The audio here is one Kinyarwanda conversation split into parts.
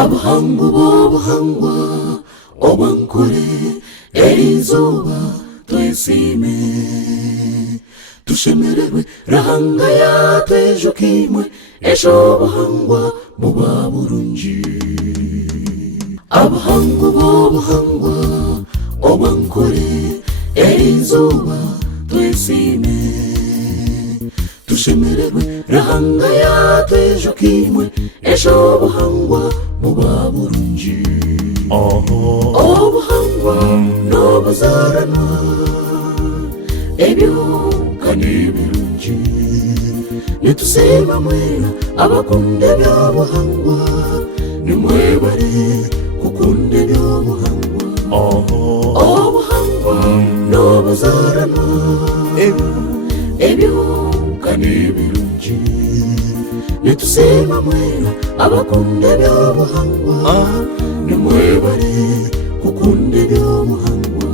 abuhangu bobuhangwa obankore erizuba twesime tushemererwe rahanga yatwejukimwe esho obuhangwa buba burungi abuhangu bobuhangwa obankore erizuba twesime tushemererwe rahanga yatwejukimwe esho obuhangwa buba burungi obuhangwa n'obuzaranwa ebyuka n'ebirungi nitusima mwena abakunda ebyobuhangwa nimwebare kukunda ebyobuhangwa obuhangwa n'obuzaranwa ebyuka n'ebirungi nitusima mwena abakunda ebyobuhangwa nimwebare kukunda ebyobuhangwa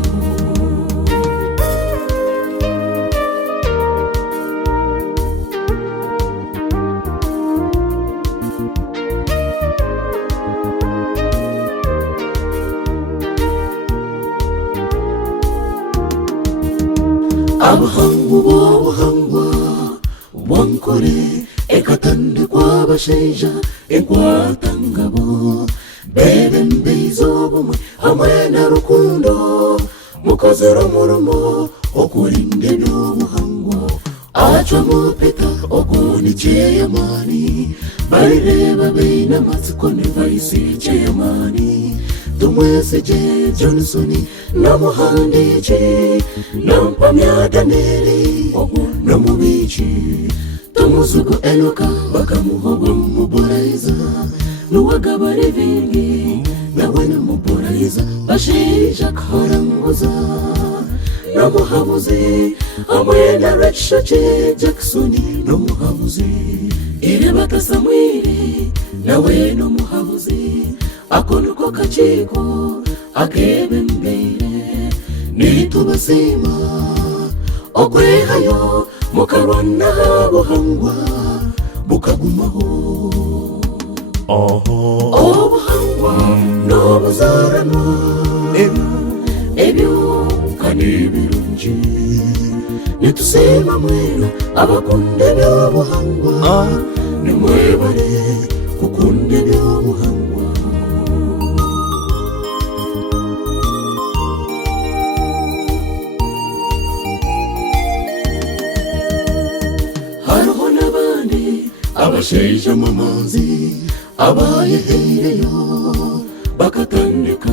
abuhangu bobuhangwa bwankore ekatande kw'abashaija enkwatangabo bebembeiza obumwe hamwe na rukundo mukozera omurimo okurinda ebyobuhangwa acwa mupeta oguni kyeyamani balireba beine amatsiko ne vaisi kyeyamani tumwesije Johnsoni namuhandiki nampamya Daneli namubichi tumuzugu Enoka bakamuhogwa muboraiza nuwagabare vingi nawe namuboraiza bashisha karanguza namuhabuzi hamwe na Rachel Jacksoni namuhabuzi irebata Samwili nawe namuhabuzi akonuko kachiko akebembere nitubasima okwehayo mukarwana buhangwa bukagumaho obuhangwa n'obuzaranwa ebyuka n'ebirungi nitusima mwena abakunda ebyobuhangwa nimwebare kukunda ebyobuhangwa abashaija mamazi abayehereyo bakatandika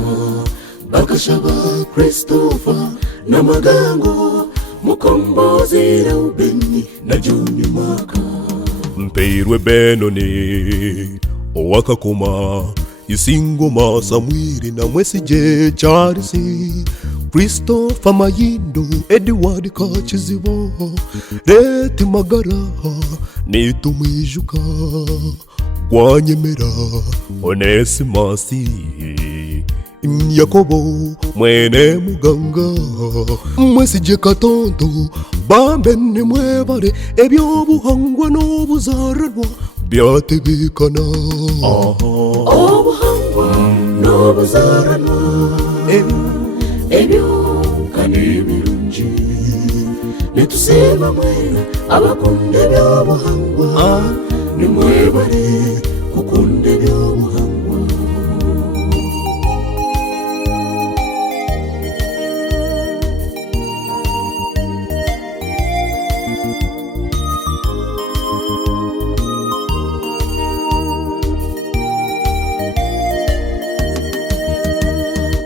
bakashaba Christopher namagango mukombozi Reubeni na John Maka mpeirwe Benoni owakakoma isingoma Samwili na Mwesije Charles Christopher Mayindo Edward Kachizibo Leti Magara nitumwijuka kwanyemera Onesimasi Yakobo mwene muganga Mwesije Katondo bambe nimwebare ebyobuhangwa n'obuzaranwa byatebekana obuhangwa n'obuzaranwa ebyuka n'ebirungi nitusima mwena abakunda ebyobuhangwa nimwebare kukunda ebyobuhangwa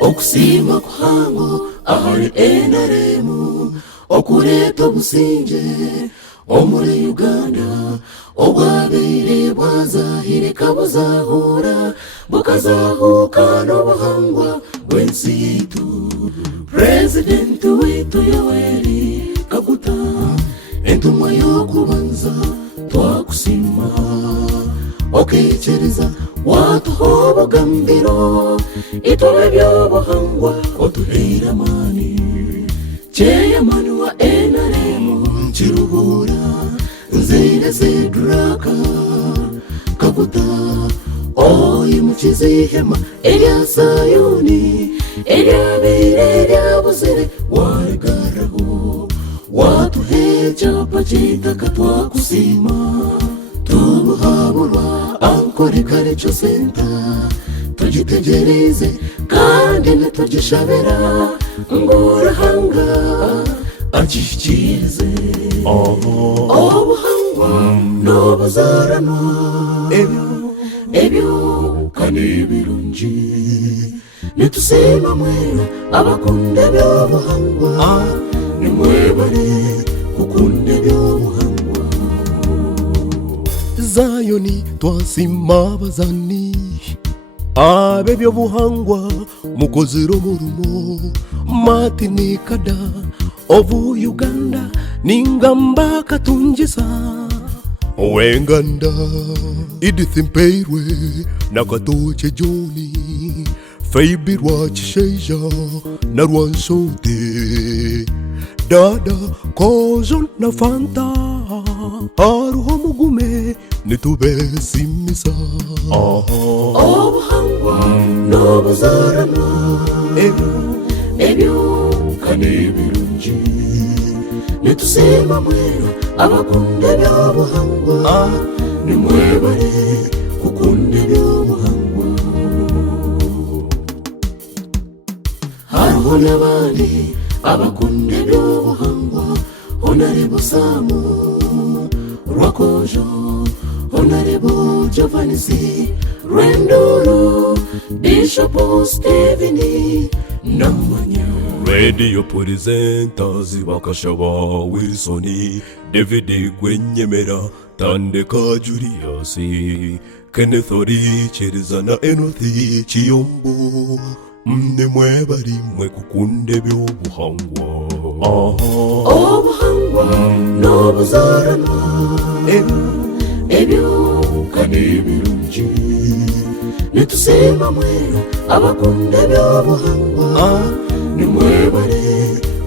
okusima kuhango ahari enaremu okureta obusinge omuri Uganda obwabire bwazahire kabuzahura bukazahuka n'obuhangwa bw'ensi yitu President witu Yoweri Kaguta entumwa y'okubanza twakusima okechereza watuha obugambiro itobe ebyobuhangwa otuheire amani kyeyamani wa enaremu nkiruhura nzeire Zedraka Kaguta oyimukiza ihema erya sayuni eryabire ryabuzire warigaraho waduhe icyapa cy'itaka twakusima tubuhaburwa ankore kareco senta tugitegereze kandi ntitugishabira ngurahanga akikirize obuhangwa n'obuzaranwa ebyo kandi birungi nitusima mwera abakunda ebyobuhangwa nimwebare kukunda ebyobuhangwa Zayoni twasima abazani ab'ebyobuhangwa mukozire omurumo Martin Kada ovu Uganda ningamba katungisa Wenganda Edith Mpeirwe nakatoche Joni Feibi Rwakisheja na Rwansode Dada Kozo na Fanta Haruho mugume nitubesimisa obuhangwa n'obuzaranwa ebyo kandi birungi nitusima mwera abakunda ebyobuhangwa nimwebare kukunda ebyobuhangwa hariho n'abandi abakunda ebyobuhangwa Honorable Samu Rwakojo Honorable Jovanisi Renduru Bishop Steveni Namanya Radio presenters bakashaba Wilsoni David Gwenyemera Tandeka Julius Kenneth Oricheriza na Enothi Chiyombo Mnemwebari mwe kukunde ebyobuhangwa obuhangwa n'obuzaranwa ebyo kandi birungi nitusima mwera abakunda ebyobuhangwa nimwebare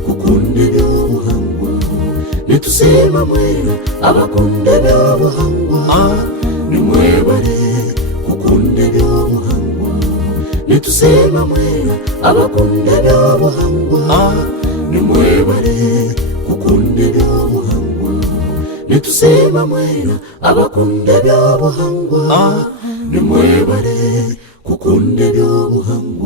kukunda ebyobuhangwa nitusima mwera abakunda ebyobuhangwa nimwebare kukunda ebyobuhangwa nitusima mwera abakunda ebyobuhangwa nimwebare kukunda ebyobuhangwa nitusima mwera abakunda ebyobuhangwa nimwebare kukunda ebyobuhangwa